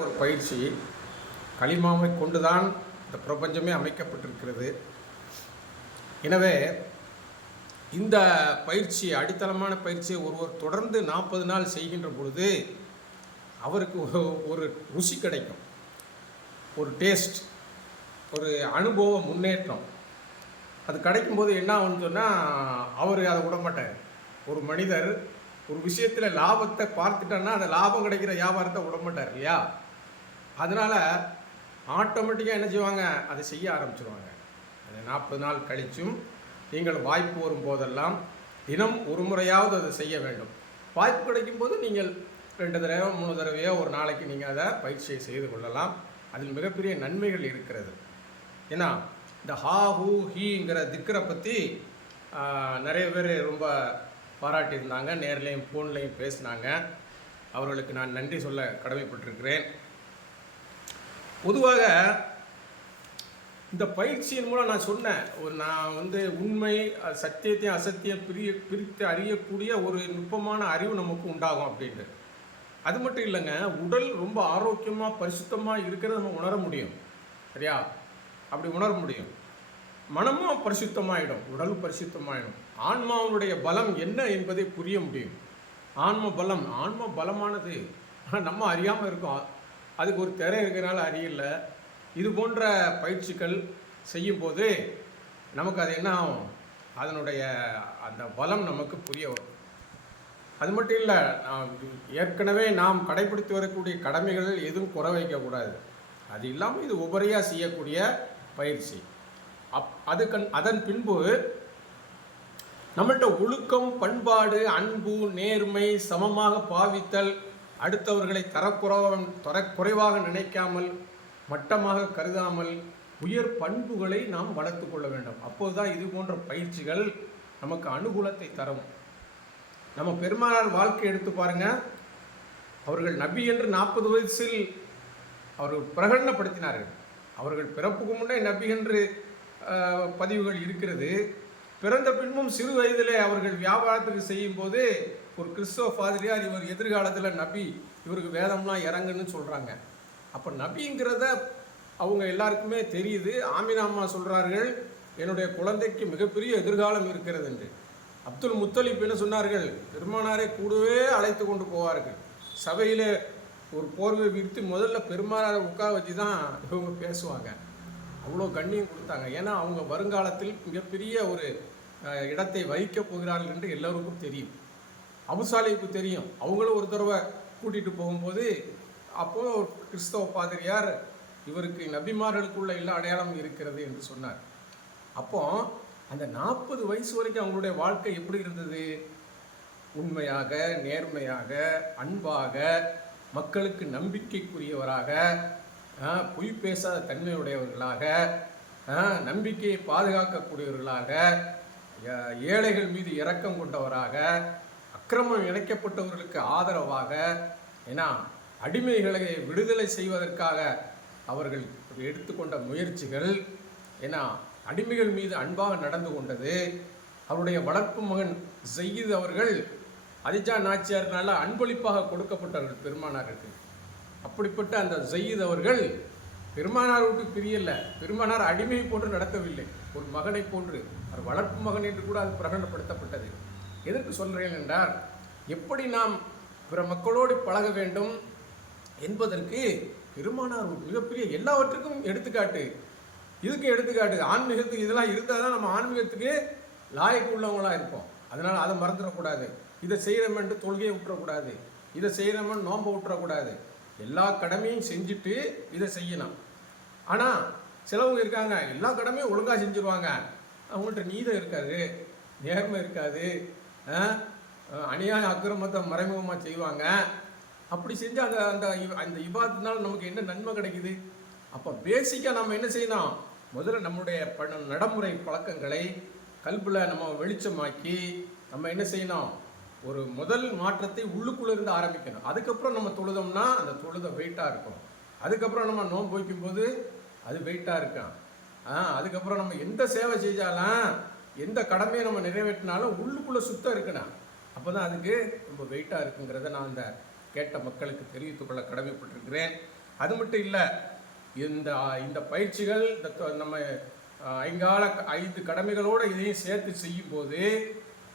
ஒரு பயிற்சி களிமாவை கொண்டுதான் இந்த பிரபஞ்சமே அமைக்கப்பட்டிருக்கிறது. எனவே இந்த பயிற்சி அடித்தளமான பயிற்சியை ஒருவர் தொடர்ந்து நாற்பது நாள் செய்கின்ற பொழுது அவருக்கு ஒரு- ஒரு ருசி கிடைக்கும். ஒரு டேஸ்ட் ஒரு அனுபவ முன்னேற்றம். அது கிடைக்கும்போது என்ன ஆகும்னு சொன்னால் அவர் அதை விடமாட்டார். ஒரு மனிதர் ஒரு விஷயத்தில் லாபத்தை பார்த்துட்டோன்னா அந்த லாபம் கிடைக்கிற வியாபாரத்தை விட மாட்டார் இல்லையா? அதனால் ஆட்டோமேட்டிக்காக என்ன செய்வாங்க? அதை செய்ய ஆரம்பிச்சிருவாங்க. அது நாற்பது நாள் கழிச்சும் நீங்கள் வாய்ப்பு வரும் போதெல்லாம் தினம் ஒரு முறையாவது அதை செய்ய வேண்டும். வாய்ப்பு கிடைக்கும் போது நீங்கள் ரெண்டு தடவையோ மூணு தடவையோ ஒரு நாளைக்கு நீங்கள் அதை பயிற்சியை செய்து கொள்ளலாம். அதில் மிகப்பெரிய நன்மைகள் இருக்கிறது. ஏன்னா இந்த ஹா ஹூ ஹீங்கிற திக்கரை பற்றி நிறைய பேர் ரொம்ப பாராட்டியிருந்தாங்க. நேர்லேயும் ஃபோன்லேயும் பேசினாங்க. அவர்களுக்கு நான் நன்றி சொல்ல கடமைப்பட்டிருக்கிறேன். பொதுவாக இந்த பயிற்சியின் மூலம் நான் சொன்னேன் ஒரு நான் வந்து உண்மை சத்தியத்தையும் அசத்தியம் பிரிய பிரித்து அறியக்கூடிய ஒரு நுட்பமான அறிவு நமக்கு உண்டாகும் அப்படின்ட்டு. அது மட்டும் இல்லைங்க உடல் ரொம்ப ஆரோக்கியமாக பரிசுத்தமாக இருக்கிறத நம்ம உணர முடியும். சரியா? அப்படி உணர முடியும். மனமும் பரிசுத்தமாயிடும் உடல் பரிசுத்தமாயிடும். ஆன்மாவுடைய பலம் என்ன என்பதை புரிய முடியும். ஆன்ம பலம் ஆன்ம பலமானது ஆனால் நம்ம அறியாமல் இருக்கோம். அதுக்கு ஒரு திரை இருக்கிறனால அறியல இது போன்ற பயிற்சிகள் செய்யும்போது நமக்கு அது என்ன ஆகும்? அதனுடைய அந்த பலம் நமக்கு புரிய வரும். அது மட்டும் இல்லை நாம் ஏற்கனவே நாம் கடைபிடித்து வரக்கூடிய கடமைகள் எதுவும் குறை வைக்கக்கூடாது அது இல்லாமல் இது உபரியாக செய்யக்கூடிய பயிற்சி. அப் அது கண் அதன் பின்பு நம்மள்கிட்ட ஒழுக்கம் பண்பாடு அன்பு நேர்மை சமமாக பாவித்தல் அடுத்தவர்களை தரக்குறைவ தரக்குறைவாக நினைக்காமல் மட்டமாக கருதாமல் உயர் பண்புகளை நாம் வளர்த்து கொள்ள வேண்டும். அப்போதுதான் இது போன்ற பயிற்சிகள் நமக்கு அனுகூலத்தை தரும். நம்ம பெருமானார் வாழ்க்கை எடுத்து பாருங்க. அவர்கள் நபி என்று நாற்பது வயசில் அவர்கள் பிரகடனப்படுத்தினார்கள். அவர்கள் பிறப்புக்கு முன்னே நபி என்று பதிவுகள் இருக்கிறது. பிறந்த பின்பும் சிறு வயதிலே அவர்கள் வியாபாரத்துக்கு செய்யும் போது ஒரு கிறிஸ்தவ பாதிரியார் இவர் எதிர்காலத்தில் நபி இவருக்கு வேதம்லாம் இறங்குன்னு சொல்கிறாங்க அப்போ நபிங்கிறத அவங்க எல்லாருக்குமே தெரியுது. ஆமினாம்மா சொல்கிறார்கள் என்னுடைய குழந்தைக்கு மிகப்பெரிய எதிர்காலம் இருக்கிறது என்று. அப்துல் முத்தலிப் என்ன சொன்னார்கள்? பெருமானாரை கூடவே அழைத்து கொண்டு போவார்கள். சபையில் ஒரு போர்வை விரித்து முதல்ல பெருமானாரை உட்கார வச்சு தான் இவங்க பேசுவாங்க. அவ்வளோ கண்ணியம் கொடுத்தாங்க. ஏன்னா அவங்க வருங்காலத்தில் மிகப்பெரிய ஒரு இடத்தை வகிக்கப் போகிறார்கள் என்று எல்லோருக்கும் தெரியும். அபுசாலிக்கு தெரியும். அவங்களும் ஒரு தடவை கூட்டிகிட்டு போகும்போது அப்போது ஒரு கிறிஸ்தவ பாதிரியார் இவருக்கு நபிமார்களுக்குள்ள எல்லா அடையாளம் இருக்கிறது என்று சொன்னார். அப்போ அந்த நாற்பது வயசு வரைக்கும் அவங்களுடைய வாழ்க்கை எப்படி இருந்தது? உண்மையாக நேர்மையாக அன்பாக மக்களுக்கு நம்பிக்கைக்குரியவராக பொய் பேசாத தன்மையுடையவர்களாக நம்பிக்கையை பாதுகாக்கக்கூடியவர்களாக ஏ- ஏழைகள் மீது இரக்கம் கொண்டவராக அக்கிரமம் இணைக்கப்பட்டவர்களுக்கு ஆதரவாக ஏன்னா அடிமைகளை விடுதலை செய்வதற்காக அவர்கள் எடுத்துக்கொண்ட முயற்சிகள் ஏன்னா அடிமைகள் மீது அன்பாக நடந்து கொண்டது. அவருடைய வளர்ப்பு மகன் செய்து அவர்கள் அதிஜா நாச்சியார்னால அன்பளிப்பாக கொடுக்கப்பட்டவர்கள் பெருமானாருக்கு. அப்படிப்பட்ட அந்த ஜெயித் அவர்கள் பெருமானார் விட்டு பிரியலை. பெருமானார் அடிமை போன்று நடத்தவில்லை ஒரு மகனை போன்று அவர் வளர்ப்பு மகன் என்று கூட அது பிரகடனப்படுத்தப்பட்டது. எதற்கு சொல்கிறேன் என்றால் எப்படி நாம் பிற மக்களோடு பழக வேண்டும் என்பதற்கு பெருமானார் மிகப்பெரிய எல்லாவற்றுக்கும் எடுத்துக்காட்டு. இதுக்கு எடுத்துக்காட்டு ஆன்மீகத்துக்கு இதெல்லாம் இருந்தால் தான் நம்ம ஆன்மீகத்துக்கு லாயக்கு உள்ளவங்களாக இருப்போம். அதனால் அதை மறந்துடக்கூடாது. இதை செய்கிறோமென்று தொழுகையை விட்டுறக்கூடாது. இதை செய்கிறோமென்னு நோம்பை விட்டுறக்கூடாது. எல்லா கடமையும் செஞ்சுட்டு இதை செய்யணும். ஆனால் சிலவங்க இருக்காங்க எல்லா கடமையும் ஒழுங்காக செஞ்சுருவாங்க. அவங்கள்ட்ட நீதம் இருக்காது நேர்மை இருக்காது. அநியாய அக்கிரமத்தை மறைமுகமாக செய்வாங்க. அப்படி செஞ்சு அந்த அந்த அந்த இபாத்தினால நமக்கு என்ன நன்மை கிடைக்குது? அப்போ பேசிக்காக நம்ம என்ன செய்யணும்? முதல்ல நம்முடைய பண நடைமுறை பழக்கங்களை கல்பில் நம்ம வெளிச்சமாக்கி நம்ம என்ன செய்யணும்? ஒரு முதல் மாற்றத்தை உள்ளுக்குள்ளே இருந்து ஆரம்பிக்கணும். அதுக்கப்புறம் நம்ம தொழுதோம்னா அந்த தொழுத வெயிட்டாக இருக்கும். அதுக்கப்புறம் நம்ம நோன்பு வைக்கும்போது அது வெயிட்டாக இருக்கும். அதுக்கப்புறம் நம்ம எந்த சேவை செஞ்சாலும் எந்த கடமையை நம்ம நிறைவேற்றினாலும் உள்ளுக்குள்ளே சுத்தம் இருக்குண்ணா. அப்போ தான் அதுக்கு ரொம்ப வெயிட்டாக இருக்குங்கிறத நான் அந்த கேட்ட மக்களுக்கு தெரிவித்துக்கொள்ள கடமைப்பட்டிருக்கிறேன். அது மட்டும் இல்லை இந்த இந்த பயிற்சிகள் இந்த நம்ம ஐங்கால ஐந்து கடமைகளோடு இதையும் சேர்த்து செய்யும்போது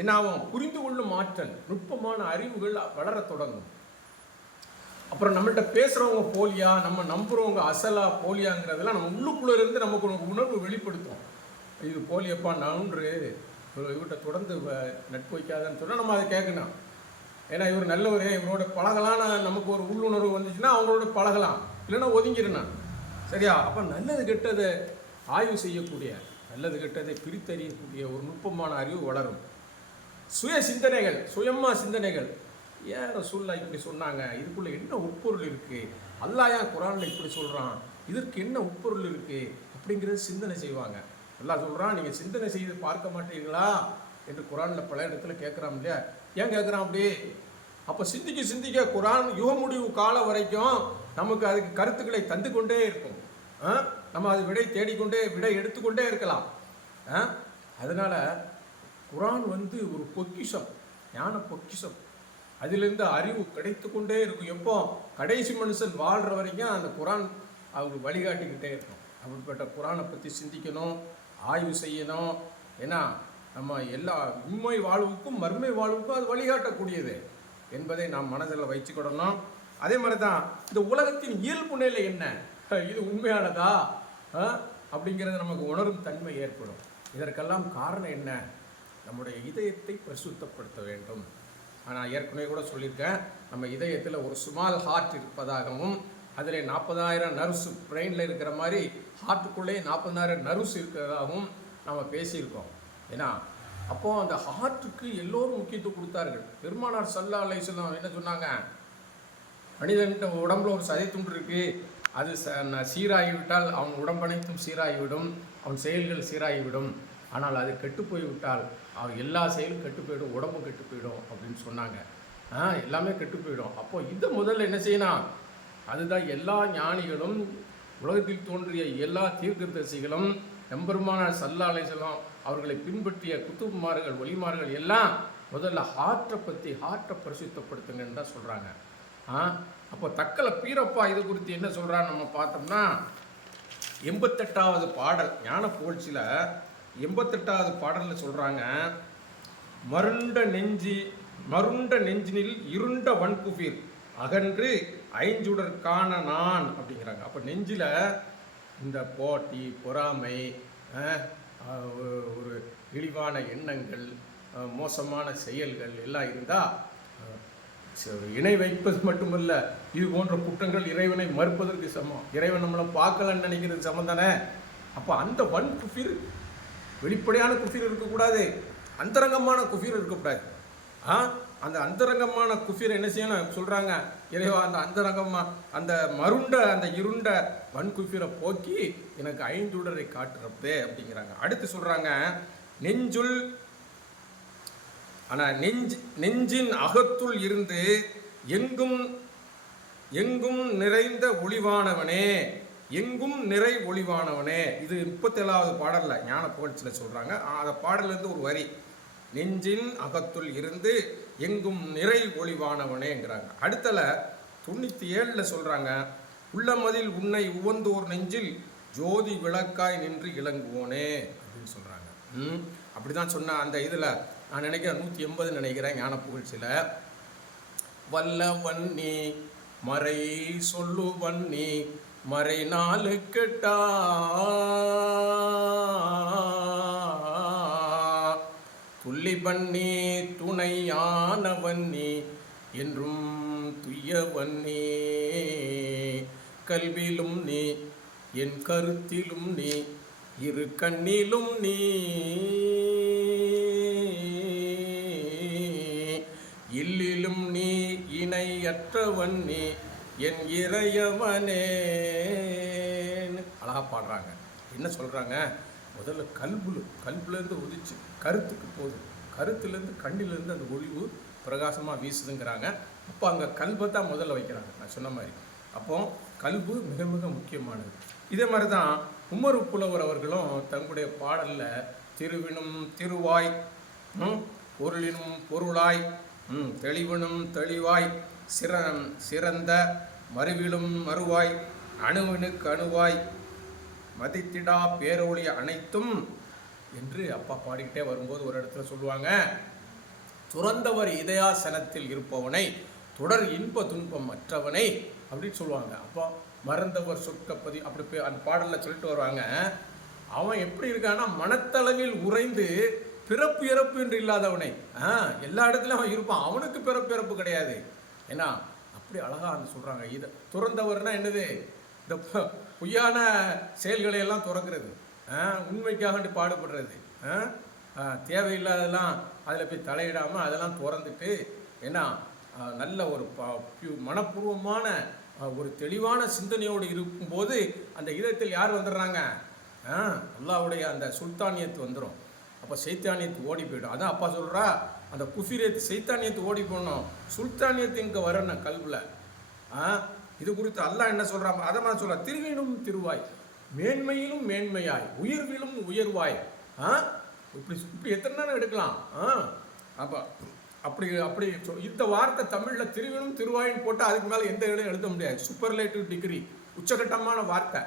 என்ன ஆகும்? புரிந்து கொள்ளும் ஆற்றல் நுட்பமான அறிவுகள் வளரத் தொடங்கும். அப்புறம் நம்மள்கிட்ட பேசுகிறவங்க போலியா நம்ம நம்புகிறவங்க அசலா போலியாங்கிறதெல்லாம் நம்ம உள்ளுக்குள்ளே இருந்து நமக்கு உணர்வு வெளிப்படுத்தும். இது போலியப்பா நான்று இவர்கிட்ட தொடர்ந்து வ- நட்பு வைக்காதன்னு சொன்னால் நம்ம அதை கேட்கணும். ஏன்னா இவர் நல்லவர் இவரோட பழகலாம்னு நமக்கு ஒரு உள்ளுணர்வு வந்துச்சுன்னா அவங்களோட பழகலாம். இல்லைன்னா ஒதுங்கிடணும். சரியா? அப்போ நல்லது கெட்டதை ஆய்வு செய்யக்கூடிய நல்லது கெட்டதை பிரித்தறியக்கூடிய ஒரு நுட்பமான அறிவு வளரும். சுய சிந்தனைகள் சுயமா சிந்தனைகள். ஏன் ரசூல்லா இப்படி சொன்னாங்க? இதுக்குள்ளே என்ன உட்பொருள் இருக்குது அல்லாஹ் ஏன் குரான்ல இப்படி சொல்கிறான் இதற்கு என்ன உட்பொருள் இருக்குது அப்படிங்கிறது சிந்தனை செய்வாங்க. நல்லா சொல்கிறான் நீங்கள் சிந்தனை செய்து பார்க்க மாட்டீங்களா என்று குரானில் பல இடத்துல கேட்குறான் இல்லையா? ஏன் கேட்குறான் அப்படி? அப்போ சிந்திக்க சிந்திக்க குரான் யுக முடிவு காலம் வரைக்கும் நமக்கு அதுக்கு கருத்துக்களை தந்து கொண்டே இருக்கும். ஆ? நம்ம அது விடை தேடிக்கொண்டே விடை எடுத்துக்கொண்டே இருக்கலாம். ஆ? குரான் வந்து ஒரு பொக்கிஷம் ஞான பொக்கிஷம். அதிலிருந்து அறிவு கிடைத்து கொண்டே இருக்கும். எப்போ? கடைசி மனுஷன் வாழ்கிற வரைக்கும் அந்த குரான் அவங்களுக்கு வழிகாட்டிக்கிட்டே இருக்கும். அப்படிப்பட்ட குரானை பற்றி சிந்திக்கணும். ஆய்வு செய்யணும். ஏன்னா நம்ம எல்லா உண்மை வாழ்வுக்கும் மறுமை வாழ்வுக்கும் அது வழிகாட்டக்கூடியது என்பதை நாம் மனதில் வச்சுக்கிடணும் அதே மாதிரி தான் இந்த உலகத்தின் இயல்பு நிலை என்ன? இது உண்மையானதா? ஆ? அப்படிங்கிறது நமக்கு உணரும் தன்மை ஏற்படும். இதற்கெல்லாம் காரணம் என்ன? நம்முடைய இதயத்தை பரிசுத்தப்படுத்த வேண்டும். நான் ஏற்கனவே கூட சொல்லியிருக்கேன் நம்ம இதயத்தில் ஒரு சுமால் ஹார்ட் இருப்பதாகவும் அதில் நாற்பதாயிரம் நர்ஸ் பிரெயினில் இருக்கிற மாதிரி ஹார்ட்டுக்குள்ளேயே நாற்பதாயிரம் நர்ஸ் இருக்கிறதாகவும் நம்ம பேசியிருக்கோம். ஏன்னா அப்போ அந்த ஹார்ட்டுக்கு எல்லோரும் முக்கியத்துவம் கொடுத்தார்கள். பெருமானார் சல்லா அலைஹிஸ்ஸலாம் என்ன சொன்னாங்க? மனிதன் உடம்புல ஒரு சதை துண்டு இருக்கு. அது ச ந- சீராகிவிட்டால் அவன் உடம்பனைத்தும் சீராகிவிடும். அவன் செயல்கள் சீராகிவிடும். ஆனால் அது கெட்டு போய்விட்டால் அவன் எல்லா செயலும் கெட்டு போயிடும் உடம்பு கெட்டு போயிடும் அப்படின்னு சொன்னாங்க. ஆ எல்லாமே கெட்டு போயிடும். அப்போ இதை முதல்ல என்ன செய்யணும்? அதுதான் எல்லா ஞானிகளும் உலகத்தில் தோன்றிய எல்லா தீர்க்கதரிசிகளும் எம்பெருமானார் சல்லா அவர்களை பின்பற்றிய குத்துமார்கள் ஒளிமார்கள் எல்லாம் முதல்ல ஹார்ட்டை பற்றி ஹார்ட்டை பரிசுத்தப்படுத்துங்கன்னு தான் சொல்கிறாங்க ஆ? அப்போ தக்கலை பீரப்பா இது குறித்து என்ன சொல்கிறான்னு நம்ம பார்த்தோம்னா எண்பத்தெட்டாவது பாடல் ஞான புகழ்ச்சியில் எண்பத்தெட்டாவது பாடலில் சொல்கிறாங்க மருண்ட நெஞ்சி மருண்ட நெஞ்சினில் இருண்ட வன்குபீர் அகன்று ஐஞ்சுடற்கான நான் அப்படிங்கிறாங்க. அப்போ நெஞ்சில் இந்த போட்டி பொறாமை ஒரு- இழிவான எண்ணங்கள் மோசமான செயல்கள் எல்லாம் இருந்தால் இணை வைப்பது மட்டுமல்ல இது போன்ற குற்றங்கள் இறைவனை மறுப்பதற்கு சமம். இறைவன் நம்மளை பார்க்கலன்னு நினைக்கிறது சமம் தானே? அப்போ அந்த வன் குஃபிர் வெளிப்படையான குஃபிர் இருக்கக்கூடாது. அந்தரங்கமான குஃபீர் இருக்கக்கூடாது. ஆ அந்த அந்தரங்கமான குஃபிர் என்ன செய்யணும் சொல்கிறாங்க இறைவா அந்த அந்தரங்கமாக அந்த மருண்ட அந்த இருண்ட வன் குஃபிரை போக்கி எனக்கு ஐந்துடரை காட்டுறப்பே அப்படிங்கிறாங்க. அடுத்து சொல்கிறாங்க நெஞ்சுள் ஆனால் நெஞ்சு நெஞ்சின் அகத்துள் இருந்து எங்கும் எங்கும் நிறைந்த ஒளிவானவனே எங்கும் நிறை ஒளிவானவனே. இது முப்பத்தேழாவது பாடலில் ஞான புகழ்ச்சியில் சொல்கிறாங்க அந்த பாடலேருந்து ஒரு வரி. நெஞ்சின் அகத்துள் இருந்து எங்கும் நிறை ஒளிவானவனேங்கிறாங்க அடுத்தல தொண்ணூற்றி ஏழில் சொல்றாங்க உள்ளமதில் உன்னை உவந்தோர் நெஞ்சில் ஜோதி விளக்காய் நின்று இளங்குவோனே அப்படின்னு சொல்றாங்க. ம் அப்படிதான் சொன்ன அந்த இதில் நான் நினைக்கிறேன் நூற்றி எண்பது நினைக்கிறேன் ஞான புகழ்ச்சியில் வல்லவன் நீ மறை சொல்லுவன் நீ மறை நாலு கெட்டா துள்ளி பண்ணி துணையானவன் நீ என்றும் துய்யவன் நீ கல்வியிலும் நீ என் கருத்திலும் நீ இரு கண்ணிலும் நீ. இல்லிலும் நீ இணையற்றவன் நீ என் இறையவனே அழகா பாடுறாங்க. என்ன சொல்கிறாங்க முதல்ல கல்புல கல்புலேருந்து உதிச்சு கருத்துக்கு போகுது கருத்துலேருந்து கண்ணிலேருந்து அந்த ஒளிவு பிரகாசமாக வீசுதுங்கிறாங்க. அப்போ அங்கே கல்பை தான் முதல்ல வைக்கிறாங்க. நான் சொன்ன மாதிரி. அப்போ கல்பு மிக மிக முக்கியமானது. இதே மாதிரி தான் உமர் புலவர் அவர்களும் தங்களுடைய பாடலில் திருவினும் திருவாய் பொருளினும் பொருளாய் தெளிவினும் தெளிவாய் சிற சிறந்த மறுவிலும் மறுவாய் அணுவினுக்கு அணுவாய் மதித்திடா பேரொழி அனைத்தும் என்று அப்பா பாடிக்கிட்டே வரும்போது ஒரு இடத்துல சொல்லுவாங்க. துறந்தவர் இதயாசனத்தில் இருப்பவனை தொடர் இன்ப துன்பம் மற்றவனை அப்படின்னு சொல்லுவாங்க. அப்போ மறந்தவர் சொற்கப்பதி அப்படி போய் அந்த பாடலில் சொல்லிட்டு வருவாங்க. அவன் எப்படி இருக்கான்னா மனத்தளவில் உறைந்து பிறப்பு இறப்பு என்று இல்லாதவனை. ஆ எல்லா இடத்துலையும் அவன் இருப்பான். அவனுக்கு பிறப்பு இறப்பு கிடையாது. ஏன்னா அப்படி அழகாக சொல்கிறாங்க இதை துறந்தவர்னா என்னது? இந்த பொய்யான செயல்களை எல்லாம் துறக்கிறது. ஆ, உண்மைக்காக பாடுபடுறது. ஆ, அதில் போய் தலையிடாமல் அதெல்லாம் திறந்துட்டு ஏன்னா நல்ல ஒரு ப- பியூ- மனப்பூர்வமான ஒரு தெளிவான சிந்தனையோடு இருக்கும்போது அந்த இதயத்தில் யார் வந்துடுறாங்க? ஆ, அந்த சுல்தானியத்து வந்துடும் அப்போ சைத்தானியத்து ஓடி போயிடும். அதான் அப்பா சொல்கிறா அந்த குஃபிரியத்து சைத்தானியத்து ஓடி போடணும் சுல்தானியத்து இங்கே வரணும் கல்வில் ஆ இது குறித்து அல்லாஹ் என்ன சொல்கிறான் அதை நான் சொல்ல திருவினும் திருவாய். மேன்மையிலும் மேன்மையாய். உயர்விலும் உயர்வாய். ஆ? இப்படி இப்படி எத்தனை எடுக்கலாம்? ஆ? அப்போ அப்படி அப்படி சொல்- இந்த வார்த்தை தமிழில் திருவினும் திருவாயின்னு போட்டால் அதுக்கு மேலே எந்த இடம் எழுத முடியாது. சூப்பர்லேட்டிவ் டிகிரி உச்சகட்டமான வார்த்தை.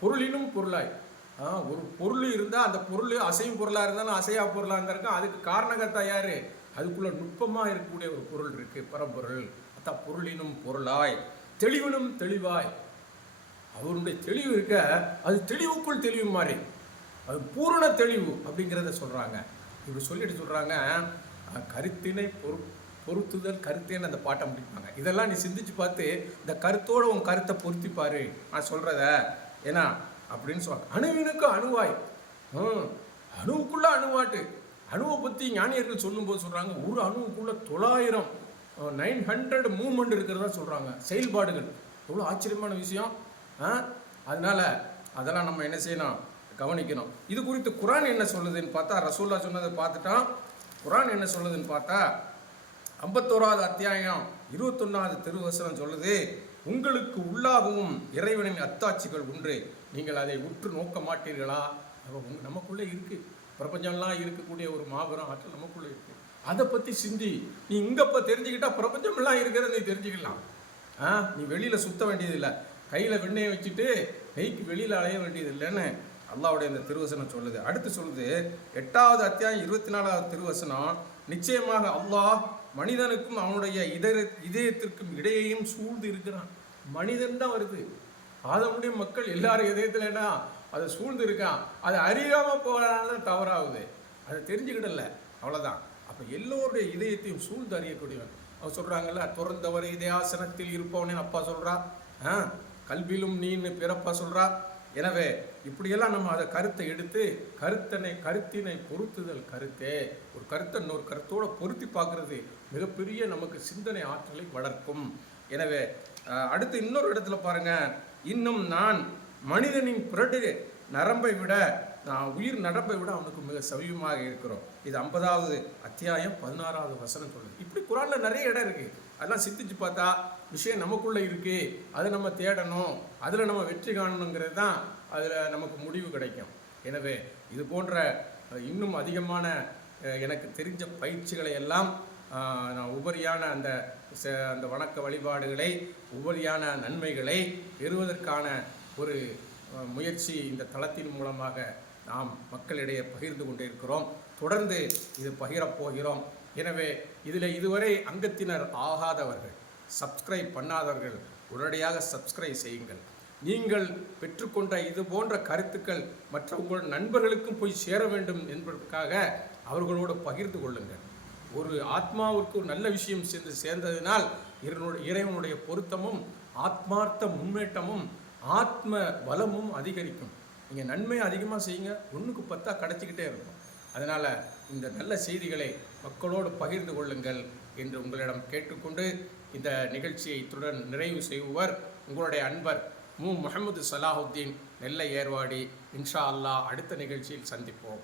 பொருளினும் பொருளாய். ஆ ஒரு பொருள் இருந்தால் அந்த பொருள் அசையும் பொருளாக இருந்தாலும் அசையா பொருளாக இருந்தாலும் அதுக்கு காரணகர்த்தா யார்? அதுக்குள்ள நுட்பமாக இருக்கக்கூடிய ஒரு பொருள் இருக்குது பரம்பொருள். அதான் பொருளினும் பொருளாய். தெளிவினும் தெளிவாய். அவருடைய தெளிவு இருக்க அது தெளிவுக்குள் தெளிவு மாதிரி அது பூரண தெளிவு அப்படிங்கிறத சொல்கிறாங்க இப்படி சொல்லிட்டு சொல்கிறாங்க கருத்தினை பொறு பொருத்துதல் கருத்தேன்னு அந்த பாட்டை முடிப்பாங்க. இதெல்லாம் நீ சிந்திச்சு பார்த்து இந்த கருத்தோட உன் கருத்தை பொருத்திப்பாரு நான் சொல்கிறத ஏன்னா அப்படின்னு சொல்றாங்க அணுவினுக்கு அணுவாய். ம், அணுவுக்குள்ளே அணுவாட்டு. அணுவை பற்றி ஞானியர்கள் சொல்லும்போது சொல்கிறாங்க ஒரு அணுவுக்குள்ளே தொள்ளாயிரம் நைன் ஹண்ட்ரட் மூவ்மெண்ட் இருக்கிறதா சொல்கிறாங்க செயல்பாடுகள். எவ்வளோ ஆச்சரியமான விஷயம். ஆ? அதனால அதெல்லாம் நம்ம என்ன செய்யணும்? கவனிக்கணும். இது குறித்து குரான் என்ன சொல்லுதுன்னு பார்த்தா ரசூல்லா சொன்னதை பார்த்துட்டோம் குரான் என்ன சொல்லுதுன்னு பார்த்தா ஐம்பத்தோராவது அத்தியாயம் இருபத்தொன்னாவது திருவசனம் சொல்லுது உங்களுக்கு உள்ளாகவும் இறைவனின் அத்தாட்சிகள் உண்டு. நீங்கள் அதை உற்று நோக்க மாட்டீர்களா? நமக்குள்ளே இருக்குது பிரபஞ்சம்லாம் இருக்கக்கூடிய ஒரு மாபெரும் ஆற்றல் நமக்குள்ளே இருக்குது அதை பற்றி சிந்தி. நீ இங்க இப்போ தெரிஞ்சுக்கிட்டா பிரபஞ்சமெல்லாம் இருக்கிறத நீ தெரிஞ்சுக்கலாம். ஆ நீ வெளியில் சுத்த வேண்டியதில்லை. கையில் வெண்ணெயை வச்சுட்டு நெய்க்கு வெளியில் அலைய வேண்டியது இல்லைன்னு அல்லாவுடைய இந்த திருவசனம் சொல்லுது. அடுத்து சொல்லுது எட்டாவது அத்தியாயம் இருபத்தி நாலாவது திருவசனம் நிச்சயமாக அல்லாஹ் மனிதனுக்கும் அவனுடைய இதய இதயத்திற்கும் இடையையும் சூழ்ந்து இருக்கிறான். மனிதன் தான் வருது. ஆதமுடைய மக்கள் எல்லாரும் இதயத்தில் என்ன அதை சூழ்ந்து இருக்கான். அதை அறியாமல் போனால தவறாகுது. அதை தெரிஞ்சுக்கிடல. அவ்வளோதான் அப்போ எல்லோருடைய இதயத்தையும் சூழ்ந்து அறியக்கூடியவன் அவர் சொல்கிறாங்கல்ல துறந்தவர் இதயாசனத்தில் இருப்பவனே அப்பா சொல்கிறா ஆ கல்வியிலும் நீன்னு பிறப்பா சொல்கிறா எனவே இப்படியெல்லாம் நம்ம அதை கருத்தை எடுத்து கருத்தனை கருத்தினை பொருத்துதல் கருத்தே ஒரு கருத்தை இன்னொரு கருத்தோடு பொருத்தி பார்க்குறது மிகப்பெரிய நமக்கு சிந்தனை ஆற்றலை வளர்க்கும். எனவே அடுத்து இன்னொரு இடத்துல பாருங்கள் இன்னும் நான் மனிதனின் பிறடு நரம்பை விட நான் உயிர் நடப்பை விட அவனுக்கு மிக சமீபமாக இருக்கிறோம். இது ஐம்பதாவது அத்தியாயம் பதினாறாவது வசனம் சொல்லுது. இப்படி குரானில் நிறைய இடம் இருக்குது அதெல்லாம் சிந்திச்சு பார்த்தா விஷயம் நமக்குள்ளே இருக்குது அதை நம்ம தேடணும் அதில் நம்ம வெற்றி காணணுங்கிறது தான் அதில் நமக்கு முடிவு கிடைக்கும். எனவே இது போன்ற இன்னும் அதிகமான எனக்கு தெரிஞ்ச பயிற்சிகளை எல்லாம் நான் உபரியான அந்த ச- அந்த வணக்க வழிபாடுகளை உபரியான நன்மைகளை பெறுவதற்கான ஒரு முயற்சி இந்த தளத்தின் மூலமாக நாம் மக்களிடையே பகிர்ந்து கொண்டிருக்கிறோம். தொடர்ந்து இது பகிரப் போகிறோம். எனவே இதில் இதுவரை அங்கத்தினர் ஆகாதவர்கள் சப்ஸ்கிரைப் பண்ணாதவர்கள் உடனடியாக சப்ஸ்கிரைப் செய்யுங்கள். நீங்கள் பெற்றுக்கொண்ட இது போன்ற கருத்துக்கள் மற்ற உங்கள் நண்பர்களுக்கும் போய் சேர வேண்டும் என்பதற்காக அவர்களோடு பகிர்ந்து கொள்ளுங்கள். ஒரு ஆத்மாவிற்கு ஒரு நல்ல விஷயம் சேர்ந்து சேர்ந்ததினால் இறைவனுடைய பொருத்தமும் ஆத்மார்த்த முன்னேற்றமும் ஆத்ம பலமும் அதிகரிக்கும். நீங்கள் நன்மையை அதிகமாக செய்யுங்க ஒன்றுக்கு பத்தா கிடைச்சிக்கிட்டே இருக்கும். அதனால் இந்த நல்ல செய்திகளை மக்களோடு பகிர்ந்து கொள்ளுங்கள் என்று உங்களிடம் கேட்டுக்கொண்டு இந்த நிகழ்ச்சியை இத்துடன் நிறைவு செய்வர் உங்களுடைய அன்பர் மு. முகமது சலாஹுத்தீன் நெல்லை ஏர்வாடி. இன்ஷா அல்லாஹ் அடுத்த நிகழ்ச்சியில் சந்திப்போம்.